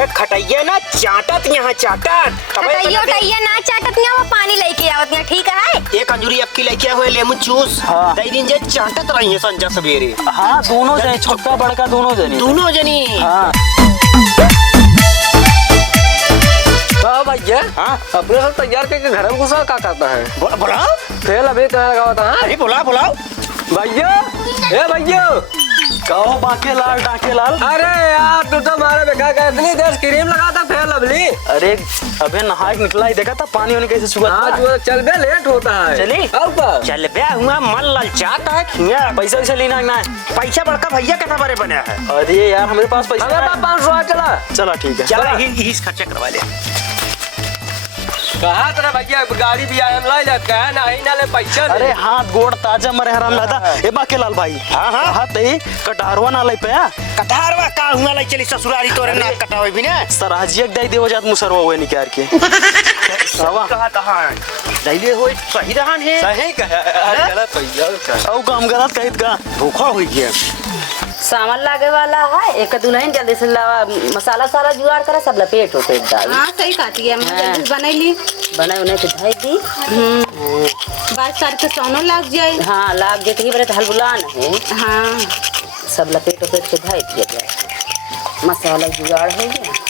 वे खटैया ना चाटत यहाँ चाटत खटैया ना चाटत यहाँ वो पानी लेके आवत यहाँ ठीक है। एक अंजूरी अक्की लेके हुए लेमन जूस हाँ। दई दिन जे चाटत रही है संजा सवेरे। हाँ दोनों जने छोटा बड़का दोनों जनी हाँ। भैया हाँ अपने सब तैयार करके घर में घुसा का करता है बुलाओ तेल अभी तो लगाता है। अरे बुलाओ भैया ए भैया कहो बाके लाल डाके लाल। अरे यार तू तो हमारे बेकार का इतनी देर क्रीम लगाता फेल लवली। अरे अबे नहा के निकला ही देखा था पानी होने कैसे सुबह। हाँ जो चल बे लेट होता है। चली अब का चल बे हुआ मन ललचाता है खिया पैसा वैसा लेना ना है। पैसा बड़का भैया कैसा बड़े बना है। अरे यार हमारे पास पैसा हमें है। 500 चला चला ठीक है। चला ही खर्चा करवा ले। कहा तेरा भैया गाड़ी भी आया ला जाता है ना ही ना ले पैसा। अरे हाथ गोड़ ताजा मरे हराम लादा ए बाके लाल भाई। हाँ हाँ हाथ ते कटारवा ना ले पे कटारवा का हुआ ले चली ससुरारी तोरे नाक कटावे भी ना सराजिया दई देव जात मुसरवा हुए निकार के सवा कहा दैले होई सही रहन है सही कहा अरे गलत भैया औ काम गलत कहित का धोखा हो गया। सामान लागे वाला है एक दुल्हन जल्दी से लावा मसाला सारा जुगाड़ करे सब लपेट उपेट डाल। हाँ सही काटी है मैं जल्दी बनैली बना उन्हें तो धोई दी। बात करके सोनो लग जाए। हाँ लाग जेत ही बरे तो हलबुलान है। हाँ सब लपेट उपेट के धोई दिया जाए मसाला जुगाड़ हो गया।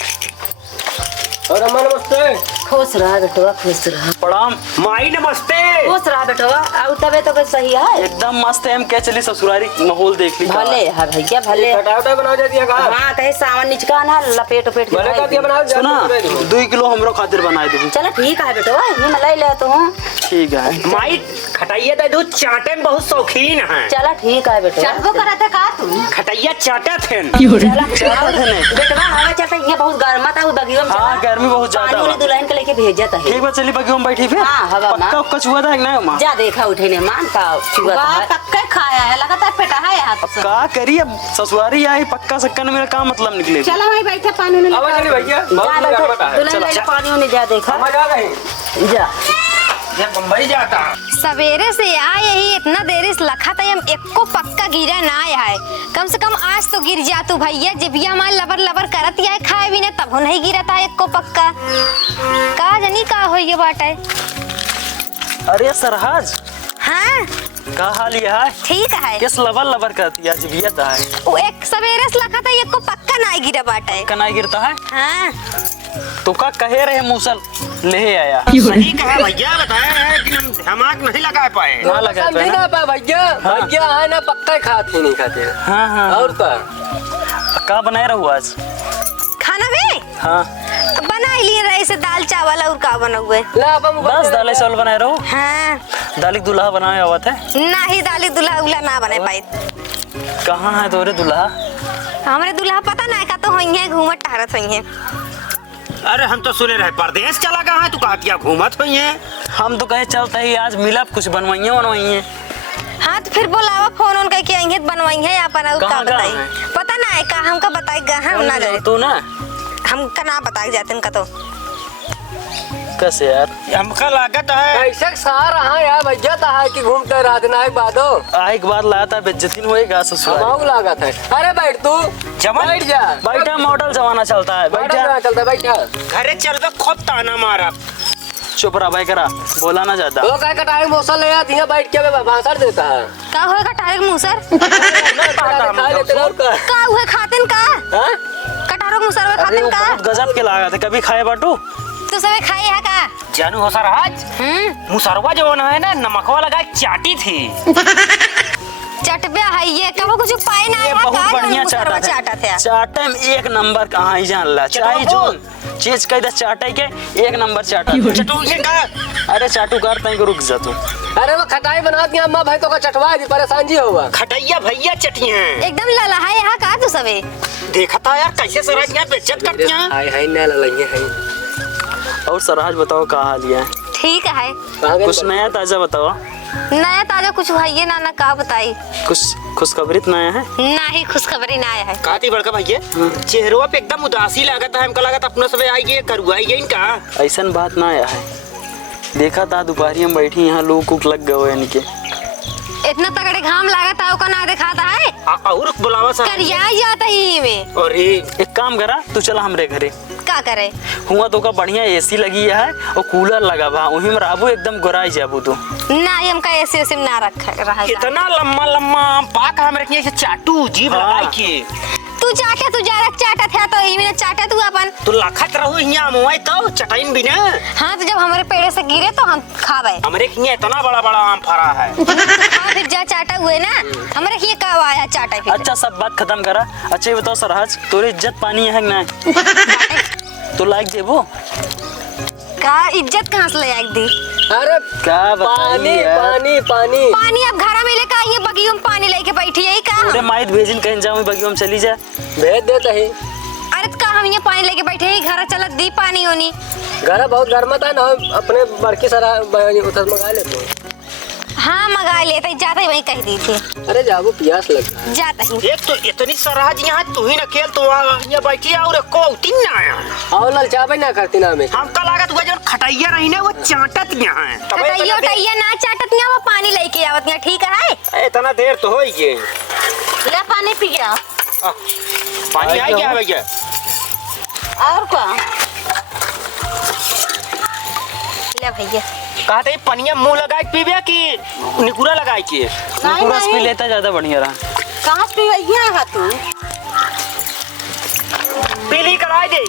और अम्मा नमस्ते। खुश रहा बेटवा खुश रहा। प्रणाम माई नमस्ते। खुश रहा बेटवा और तबे तो सही है एकदम मस्त है। हम क्या चली ससुरारी माहौल देख ली भले है भैया भले। कटावटा बना जाती है का। हाँ कहे सामान निचका ना लपेट उपेट के भले का धोई दिया दी। बना सुना 2 किलो हमरो खातिर बनाए दे। चलो ठीक है बेटवा ये मैं ले ले तो हूँ। ठीक है। माई खटैया दे दूध चाटे में बहुत शौकीन है। चलो ठीक है बेटवा। चलबो करा था का तू खटैया चाटत है बेटवा हवा चलता है बहुत गर्मा था बगियों में। हाँ गर्मी बहुत ज्यादा पानी दुल्हन के लेके भेजा था। ठीक बात चली बगी हम बैठी फिर। हाँ, हवा में। पक्का उक्का छुआ था ना मां जा देखा उठे ने मान का छुआ वाह था। पक्का खाया है लगातार पेटा है यहाँ तो। का करी अब ससुरारी आई पक्का सक्का ने मेरा का मतलब निकले। चलो भाई बैठे पानी में अब चली भैया जा बहुत बैठो गर्म है। दुल्हन ले पानी होने जा देखा हम जा गए जा। ये बम्बई जाता सवेरे से आए ही इतना देर से लखा था हम एको पक्का गिरा ना आया है। कम से कम आज तो गिर जा तू भैया जबिया मां लबर लबर करत है खाए भी ने तब नहीं गिरा था एको पक्का का जनी का हो ये बाटे। अरे सरहाज हाँ का हाल ये है ठीक है किस लबर लबर करती है जबियत है वो एक सवेरे से लखा था एको पक्का ना गिरा बाटे। कनाई गिरता है हाँ तो का कहे रहे मूसल ले आया सही कहा भैया बताया है कि हम धमाक नहीं लगा पाए। ना लगा समझी ना पा भैया भैया है ना पक्का खाते नहीं खाते। हाँ हाँ और का बनाए रहू आज खाना में हाँ बना लिए रहे से दाल चावल और का बना हुए। ला अब हम बस दाल चावल बनाए रहो। हाँ दाली दुल्हा बनाए आवत है ना ही दाली दुल्हा उल्हा ना बने पाई। कहाँ है तोरे दुल्हा। हमारे दुल्हा पता ना का तो होई है घूमत टहरत होई है। अरे हम तो सुने रहे परदेश चला कहाँ है तू कहा क्या घूमत हुई है। हम तो कहे चलते ही आज मिला कुछ बनवाइए हाँ तो फिर बोलावा फोन उनका कि आएंगे बनवाई है अपन और का कहाँ बताई है? पता ना है का हमका बताएगा हम ना जाने तू ना हम का ना बताए जाते इनका तो। कैसे यार हमका लागत है ऐसे सारा हाँ यार भैया था है कि घूमते रात ना एक बादो एक बार लाया था बेइज्जती होएगा ससुराल। हमाऊ लागत है। अरे बैठ तू जमा बैठ जा बैठा मॉडल जमाना चलता है बैठा चलता बैठा घरे चल के खूब ताना मारा। चुप रहा भाई करा बोला ना ज्यादा। वो कह कटाई मौसम ले आती है बैठ के भाषण देता है। का होएगा टायर मुसर खा लेते और का का हुए खातिन का हाँ? कटारो मुसर हुए अरे खातिन वो का बहुत गजब के लागा थे कभी खाए बाटू। तू सबे खाई है का। जानू हो सर आज मुसरवा जो है ना नमकवा लगा चाटी थी। चटबे है ये कबो कुछ पाए ना ये है बहुत का बढ़िया मुसरवा चाटा थे। चाटे में एक नंबर कहाँ ही जान ला चाहे जो चीज कह दे चाटे के एक नंबर चाटा। चटूल का अरे चाटू करते हैं रुक जा तू। अरे वो खटाई बना दिया अम्मा भाई तो का चटवा दी परेशान जी हुआ। खटैया भैया चटी हैं एकदम लला है यहाँ का तू सबे देखा था यार कैसे सराज यहाँ बेइज्जत करती हैं। हाय हाय ना लइए है और सरहाज बताओ का हाल है ठीक है कुछ नया ताजा बताओ। नया ताजा कुछ है ना ना का बताई कुछ खुशखबरी नया है ना ही खुशखबरी ना आया है। काती बड़का भैया चेहरों पे एकदम उदासी लागत है हमको लागत अपना सब आई गए करुआई गई इनका। ऐसा बात ना आया है देखा था दोपहरी में बैठी यहाँ लोग कुक लग गए इनके। इतना तगड़े घाम लागत है का ना दिखाता है और बुलावा सर करिया जाता ही में। अरे एक काम करा तू चला हमरे घरे का करे? हुआ तो का बढ़िया एसी लगी है और कूलर लगा बा वही में रहबू एकदम गोराई जाबू तू। ना हमका ऐसे उसे ना रख रहा। इतना लम्बा लम्बा पाक हमरे के ऐसे चाटू जीभ हाँ। लगाई के तू चाटा तू जा रख चाटा था तो ही में चाटा तू अपन। तू लखत रहू यहाँ मुआई तो चटाइन बिना। हाँ तो जब हमारे पेड़ से गिरे तो हम खावे। हमरे के यहाँ इतना बड़ा बड़ा आम फरा है। हाँ फिर जा चाटा हुए ना हमारे ये का आया चाटा फिर। अच्छा सब बात खत्म करा। अच्छा ये बताओ सरहज तोरी इज्जत पानी है कि ना? तो लाइक देबो का इज्जत कहाँ से ले आई दी? अरे क्या पानी बताइए पानी पानी पानी अब घर में लेकर आइए बगियों में पानी लेके बैठी है का? अरे माइट भेजिन कहीं जाऊँ बगियों में चली जा। भेज देता ही। अरे तो का हम यहाँ पानी लेके बैठे है घर चलत दी पानी होनी। घर बहुत गर्म था ना अपने बड़की सारा उधर मंगा लेते। हाँ मंगा लेते जाता ही वही कह दी थी। अरे जाबू प्यास लगा। जाता ही एक तो इतनी सरहज यहाँ तू ही न खेल तो यहाँ बैठी और को तीन ना आया। और ललचावे ना करती ना हमें। हमका लागत हुआ जो खटाइया रही ना वो चाटत यहाँ है। टैया टैया ना चाटत नहीं वो पानी लेके आवत नहीं ठीक है। इतना देर तो हो ही गई। ले पानी पी गया पानी आ गया भैया। और क्या? ले भैया कहते पनिया मुंह लगाए पीबे कि निकुरा लगाए के? पूरा पी लेता ज्यादा बढ़िया रहा। कहाँ से पीवैया है तू? पीली कराई दे।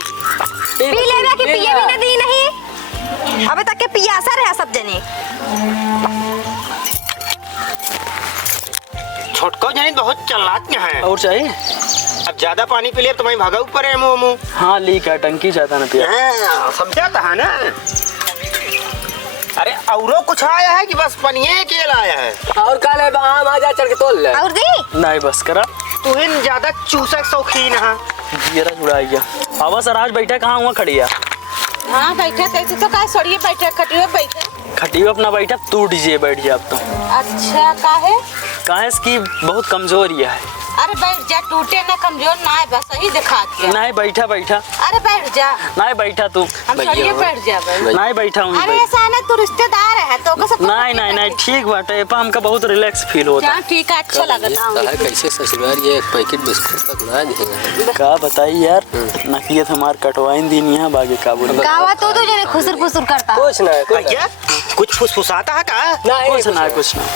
पी लेगा कि पिए भी नहीं नहीं अबे तक के पियासा रहा सब जने। छोटको जानी बहुत चालाक है। और चाहिए? अब ज्यादा पानी पी ले तो मैं भागा ऊपर है मुंह मुंह। हाँ लीक है टंकी जाता ना पिया। समझाता है ना। अरे औरो कुछ आया है कि बस पनिये के लाया है? और कल आम आ जा चढ़ के तोल ले। और दी नहीं बस करा तू इन ज्यादा चूसक शौकीन है। जीरा जुड़ा गया। आवा सरहज बैठा कहाँ हुआ खड़िया? हाँ बैठे थे तो का सड़िए बैठे खटियो बैठे। खटियो अपना बैठा तू डीजे बैठ जा अब तो। अच्छा काहे? काहे की बहुत कमजोरी है। अरे बैठ जा टूटे ना कमजोर ना है बस सही दिखा दिया। नहीं बैठा बैठा। अरे बैठ जा। नहीं बैठा तू। हम सड़िए बैठ जा भाई। नहीं बैठा हूँ। अरे ऐसा ना तू रिश्तेदार है तो का सब। नहीं नहीं नहीं ठीक बात है। हमका बहुत रिलैक्स फील होता हाँ ठीक है अच्छा लगता है। कैसे ससुराल ये एक पैकेट बिस्कुट तक ना देगा। का बताई यार नकियत हमार कटवाइन दिन यहाँ बागे काबुल। गावा तो जने खुसुर खुसुर करता। कुछ ना भैया कुछ फुसफुसाता है का? कुछ ना कुछ ना।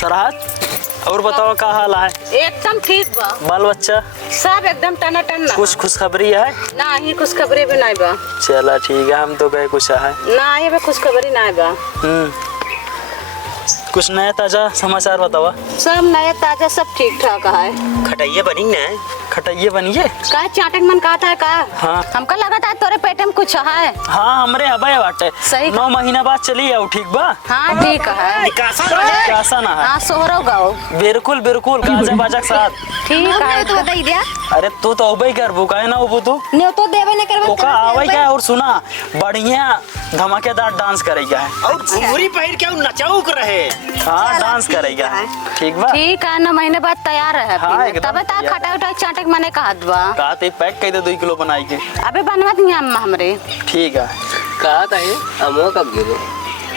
सरहज और बताओ का हाल है? एकदम ठीक बा। बाल बच्चा सब एकदम टना टन कुछ खुशखबरी है? ना ही खुश खबरी भी नहीं बा। चला ठीक है हम तो गए कुछ है। ना ही खुश खबरी नहीं बा। कुछ नया ताजा समाचार बतावा। सब नया ताजा सब ठीक ठाक है। खटाइया बनी ना? खटाइए बनिए। का चाटक मन का था का? हाँ हमका लगा था तोरे पेट में कुछ है। हाँ हमरे हवाए बाटे। सही 9 महीना बाद चली आओ ठीक बा। हाँ ठीक है। निकासा ना जाए। कैसा ना है? हाँ सोहरो गाओ। बिल्कुल बिल्कुल गाजा बाजा के साथ। ठीक है तो बताई दिया अरे तू तो उबई कर बुकाए ना उबू तू। ने तो देवे न करबे ओका आवे क्या और सुना बढ़िया धमाकेदार डांस करेगा है। और घुंघरी पहिर के नचाऊक रहे। हाँ डांस करेगा है ठीक बा। ठीक है 9 महीने बाद तैयार है। हाँ, एकदम तबे ता तैयार खटा उठा चाटक मने कहत बा। कहा थे पैक कर दे 2 किलो बनाई के। अबे बनवत नहीं अम्मा हमरे। ठीक है कहा था ये अमो कब गिरो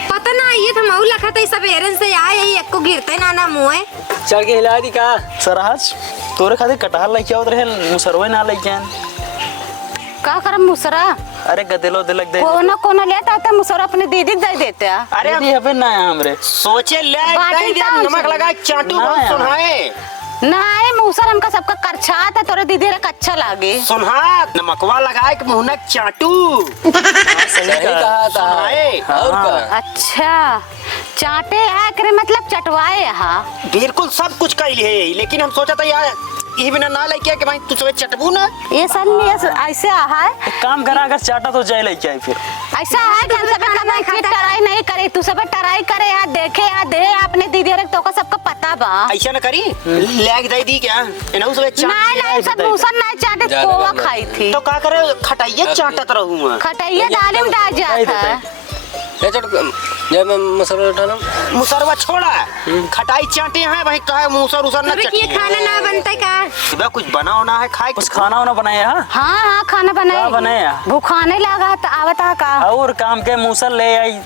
पता ना ये तो मऊ लखा था सब एरन से आए यही एक को गिरते ना ना मुंह चढ़ के हिला दी का। सरहज तोरे खातिर कटहल लेके आवत रहे मुसरवे ना लेके आन। का करम मुसरा? अरे गदेलो दिलक दे। कोना लेता था मुसरा अपने दीदी दे देते। अरे अरे अबे ना है हमरे। सोचे ले बाटी दे डाल नमक से। लगा चाटू ना बहुत यार। सुनाए। नहीं मुसर हमका सबका करछा था तोरे दीदी रे अच्छा लागे। सुनहा नमकवा लगाए के मुंह नक चाटू। सही कहा था सुनाए। और का अच्छा चाटे है करे मतलब चटवाए है। बिल्कुल सब कुछ कैल है लेकिन हम सोचा था यार ये बिना ना लेके कि भाई तू सब चटबू ना। ये साल में ऐसे है। एक काम करा अगर चाटा तो जाए लेके आई फिर। ऐसा है कि हम सब कभी फिर टराई नहीं करे तू सब टराई करे या देखे या दे अपने दीदी रे तो का सबका पता बा। ऐसा ना करी लेग दे दी क्या इनहु सब चाट। नहीं नहीं सब मुसर नहीं चाटे ज्यादा कोवा करना। खाई थी। तो का करे खटाइया चाटत रहूंगा। खटाइया दाले में डाल जाता है। ले चढ़ जब मैं मसाला उठाना मुसरवा छोड़ा खटाई चाटे हैं भाई कहे मुसर उसर ना अबे ये चटनी खाना ना बनता का? सुबह कुछ बना होना है खाए कुछ खाना वाना बनाया है? हाँ हाँ खाना क्या बनाए बनाया? भूखाने लगा तो आवता का। और काम के मूसल ले आई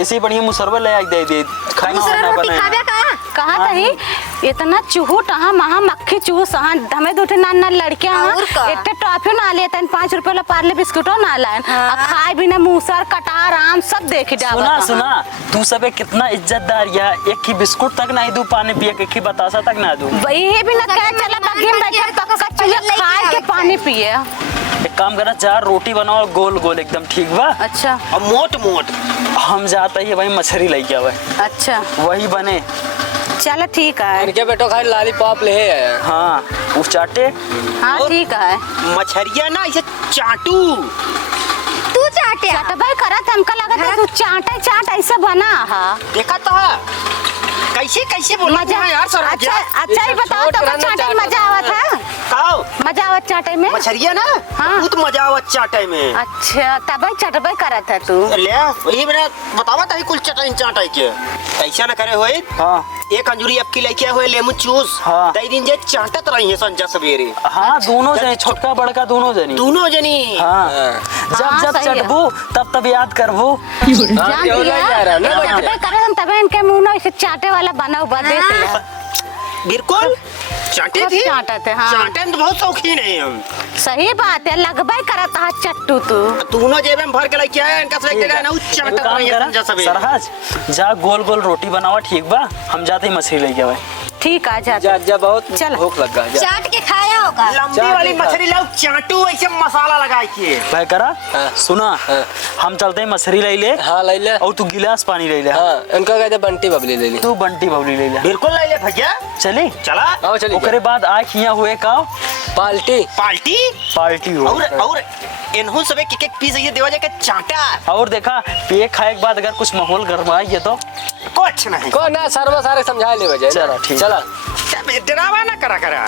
इसी बढ़िया मुसरवे ले आई दे खाना दूसरा वाना रोटी बनाया। खाबे का? कहा था ही इतना चूहू टहा महा मक्खी चूहू सहा हमें दूठे नान नान लड़कियां और का? हां एक टॉफी ना लेते 5 रुपए ला पार्ले बिस्कुटो ना लाइन आ खाए बिना मूसर कटार आम सब देखी डावा सुना तू सबे कितना इज्जतदार या एक की बिस्कुट तक नहीं दू पानी पिए के की बतासा तक ना दू वही भी ना कह चला बगी में बैठे पक्का चूहे खाए के पानी पिए। एक काम करा चार रोटी बनाओ गोल गोल एकदम ठीक बा। अच्छा और मोट मोट हम जाता ही भाई मछली लेके आवे अच्छा वही बने। चलो ठीक है। इनके बेटो खाली लॉलीपॉप ले है। हाँ वो चाटे हाँ ठीक है। मछरिया ना इसे चाटू तू चाटे चाटा भाई करा था हमका लगा था तू चाटा चाट ऐसा बना हा देखा तो कैसे कैसे बोला मजा यार सर अच्छा अच्छा ही बताओ तो चाटे में मजा आवा था काओ मजा आवा चाटे में मछरिया ना हाँ। बहुत मजा आवत चाटे में। अच्छा तब भाई चटबाई करा था तू ले वही मैंने बतावा था कुल चटाई चाटाई के ऐसा ना करे होए। हाँ एक अंजूरी आपकी लेके हुए लेमन जूस हाँ। दई दिन जे चाटत रही है संजा सवेरे हाँ दोनों जने छोटका बड़का दोनों जनी दोनों जनी। हाँ जब हाँ, जब सही है। चटबू तब याद करबू। जान केवल दिया जा रहा है ना बच्चे। चटबाई करा था तब इनके मुंह ना ऐसे चाटे वाला बना हुआ देख ले बिल्कुल चाटे खूब थी चाटते, हाँ। चाटे में तो बहुत शौकीन है हम। सही बात है लगबाई करा था चट्टू तू दोनों जेब में भर के लेके आए इनका से लेके गए ना वो एगो चाटत काम रही है करा संजा सवेरे। सरहज जा गोल गोल रोटी बनावा ठीक बा हम जाते ही मछली लेके आवे। ठीक आ जा जा जा बहुत चल। भूख लग गया जा। चाट के खाया होगा। लंबी चाट वाली ही खा। मछली लाओ चाटू ऐसे मसाला लगा के। भाई करा हाँ। सुना हाँ। हम चलते हैं मछली ले ले हाँ ले ले। और तू गिलास पानी ले ले। हाँ इनका कहते बंटी बबली ले ली। तू बंटी बबली ले ले बिल्कुल ले ले भैया चले। चला आओ चलिए। ओकरे बाद आँख यहाँ हुए का पाल्टी पार्टी पार्टी हो और इन्हों सबे एक पीस ये देवा जाके चाटा और देखा पेट खाए के बाद अगर कुछ माहौल गरमाई तो कुछ नहीं को ना शर्मा सारे समझा ले बजे चलो, ठीक। चला डरावा ना करा करा।